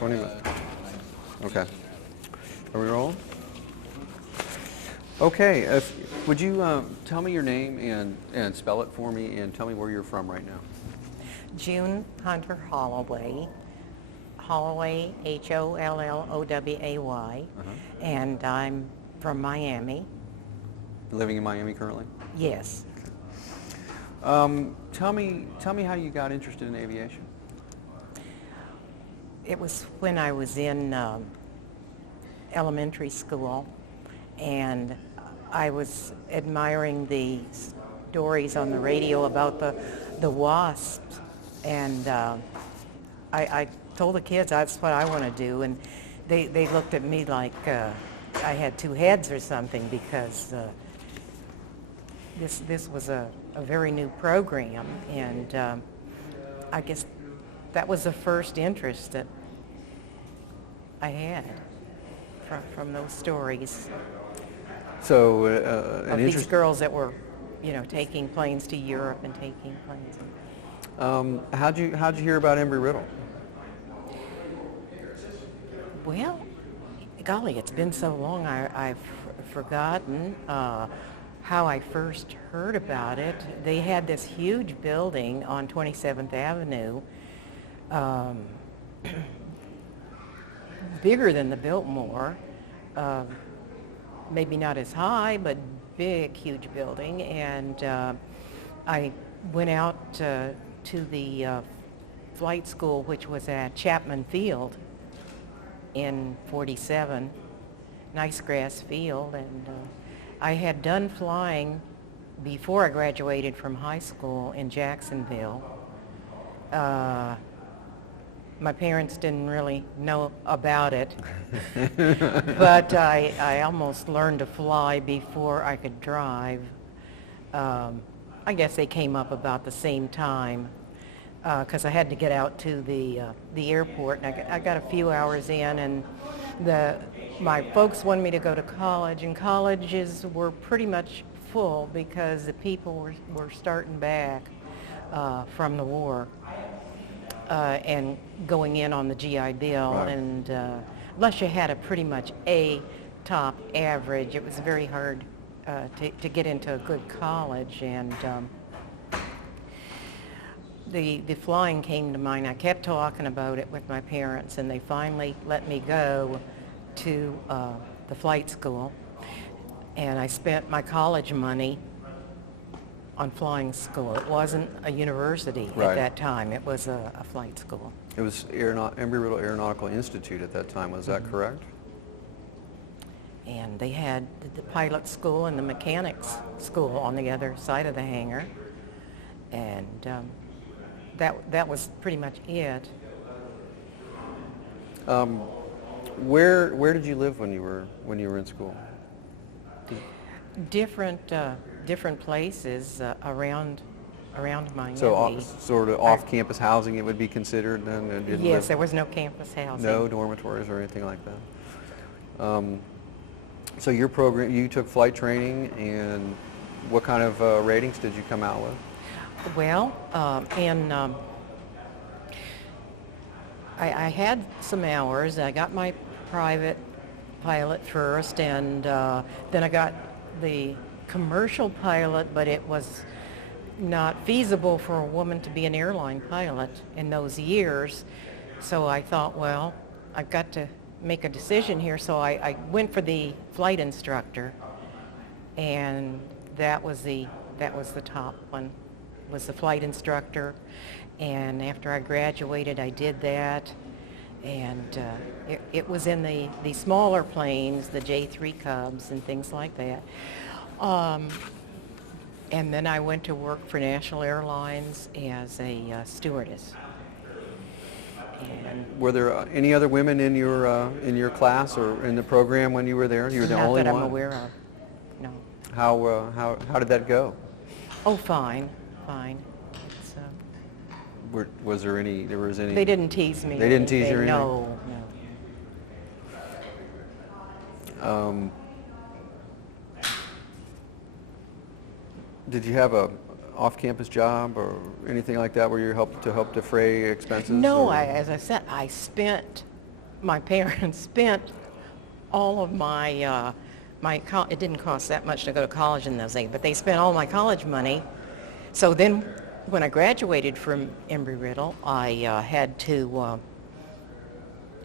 20 minutes. Okay. Are we rolling? Okay. Would you tell me your name and spell it for me and tell me where you're from right now? June Holloway. Holloway, Holloway, and I'm from Miami. Living in Miami currently? Yes. Tell me how you got interested in aviation. It was when I was in elementary school, and I was admiring the stories on the radio about the wasps, and I told the kids that's what I want to do, and they looked at me like I had two heads or something, because this was a very new program, and I guess that was the first interest that I had from those stories. So of these girls that were, taking planes to Europe and taking planes. How'd you hear about Embry-Riddle? Well, golly, it's been so long, I've forgotten how I first heard about it. They had this huge building on 27th Avenue, bigger than the Biltmore, maybe not as high, but big, huge building. And I went out to the flight school, which was at Chapman Field in 47, nice grass field, and I had done flying before I graduated from high school in Jacksonville. My parents didn't really know about it, but I almost learned to fly before I could drive. I guess they came up about the same time, because I had to get out to the airport, and I got a few hours in, and my folks wanted me to go to college, and colleges were pretty much full because the people were starting back from the war and going in on the GI Bill, right. And unless you had a pretty much A top average, it was very hard to get into a good college, and the flying came to mind. I kept talking about it with my parents, and they finally let me go to the flight school, and I spent my college money on flying school. It wasn't a university right. at that time. It was a flight school. It was Embry-Riddle Aeronautical Institute at that time. Was that correct? And they had the pilot school and the mechanics school on the other side of the hangar, and that was pretty much it. Where did you live when you were in school? Different places around Miami. So sort of off-campus housing, it would be considered then? Yes, there was no campus housing. No dormitories or anything like that. So your program, you took flight training, and what kind of ratings did you come out with? Well, I had some hours. I got my private pilot first, and then I got the commercial pilot, but it was not feasible for a woman to be an airline pilot in those years. So I thought, well, I've got to make a decision here. So I went for the flight instructor, and that was the top one, was the flight instructor. And after I graduated, I did that, and it was in the smaller planes, the J3 Cubs and things like that. And then I went to work for National Airlines as a stewardess. And were there any other women in your class or in the program when you were there? You were the only one? Not that I'm aware of, no. How did that go? Oh, fine. It's, was there any? They didn't tease me. They didn't tease you or anything? No. Did you have a off-campus job or anything like that where you help defray expenses? No, as I said, I spent my parents spent all of my, it didn't cost that much to go to college in those days, but they spent all my college money. So then when I graduated from Embry-Riddle, I had to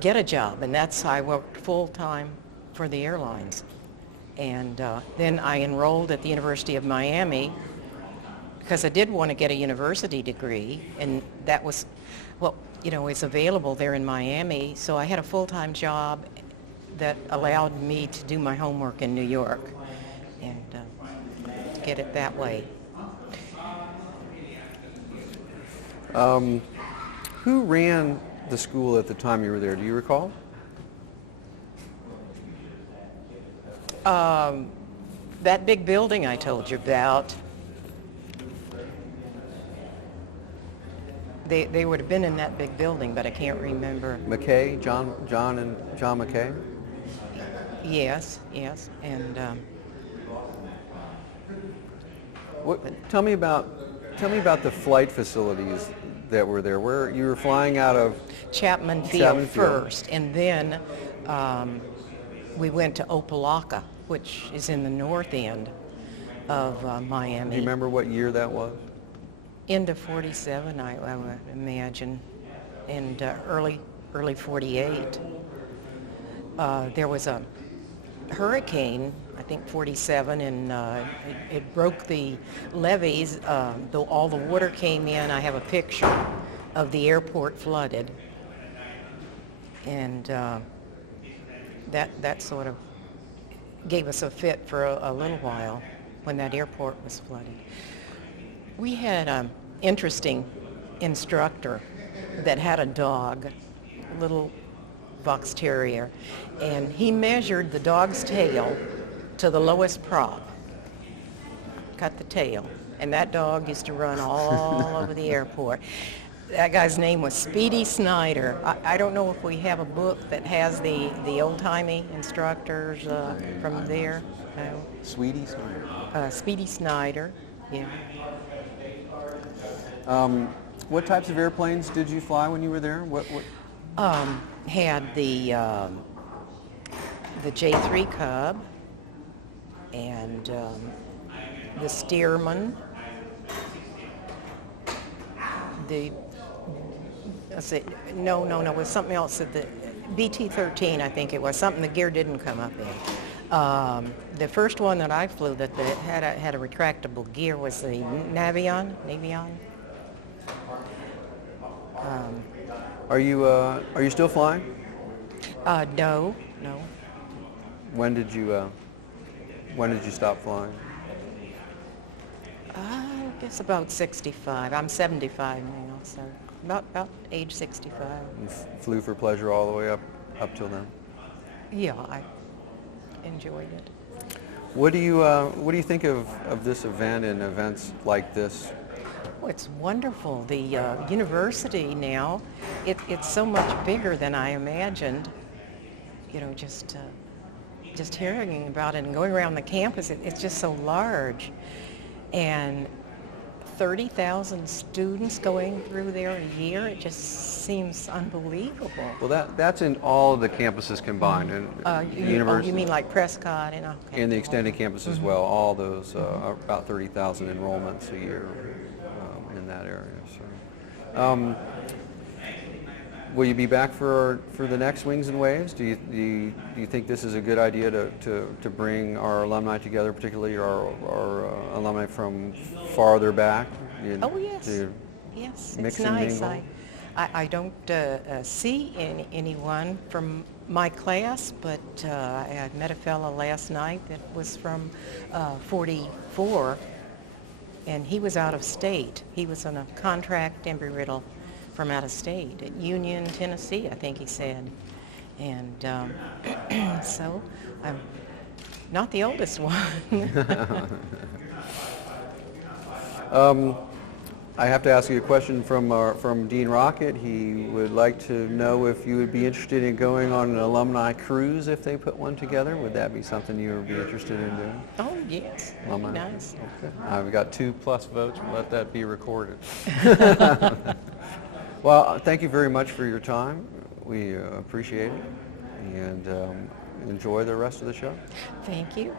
get a job, and that's how I worked full-time for the airlines. And then I enrolled at the University of Miami because I did want to get a university degree, and that was what, is available there in Miami. So I had a full-time job that allowed me to do my homework in New York and get it that way. Who ran the school at the time you were there? Do you recall? That big building I told you about, they would have been in that big building, but I can't remember. McKay, John McKay? Yes, and Tell me about the flight facilities that were there. Where you were flying out of? Chapman Field first, and then we went to Opelika, which is in the north end of Miami. Do you remember what year that was? End of 47, I would imagine, and early 48. There was a hurricane, I think 47, and it broke the levees. Though all the water came in, I have a picture of the airport flooded, and that sort of gave us a fit for a little while when that airport was flooded. We had an interesting instructor that had a dog, a little Fox Terrier, and he measured the dog's tail to the lowest prop, cut the tail, and that dog used to run all over the airport. That guy's name was Speedy Snyder. I don't know if we have a book that has the old-timey instructors from there. No. Speedy Snyder. Speedy Snyder, yeah. What types of airplanes did you fly when you were there? What? Had the J3 Cub and the Stearman, it was something else, the BT-13, I think it was, something the gear didn't come up in. The first one that I flew that had a retractable gear was the Navion. Are you still flying? No. When did you stop flying? I guess about 65. I'm 75 now, so about age 65. You flew for pleasure all the way up till then? Yeah, I enjoyed it. What do you think of this event and events like this? Oh, it's wonderful. The university now, it's so much bigger than I imagined. Just hearing about it and going around the campus, it's just so large. And 30,000 students going through there a year, it just seems unbelievable. Well, that's in all of the campuses combined. And you mean like Prescott and okay. And the extended campus as well. All those about 30,000 enrollments a year in that area. So, will you be back for the next Wings and Waves? Do you think this is a good idea to bring our alumni together, particularly our alumni from farther back? Oh yes, yes, mix it's and nice. mingle? I don't see anyone from my class, but I had met a fellow last night that was from 44, and he was out of state. He was on a contract Embry-Riddle from out of state at Union, Tennessee, I think he said. And so I'm not the oldest one. I have to ask you a question from Dean Rocket. He would like to know if you would be interested in going on an alumni cruise if they put one together. Would that be something you would be interested in doing? Oh, yes. That'd be nice. Okay. I've got 2+ votes. We'll let that be recorded. Well, thank you very much for your time. We appreciate it, and enjoy the rest of the show. Thank you.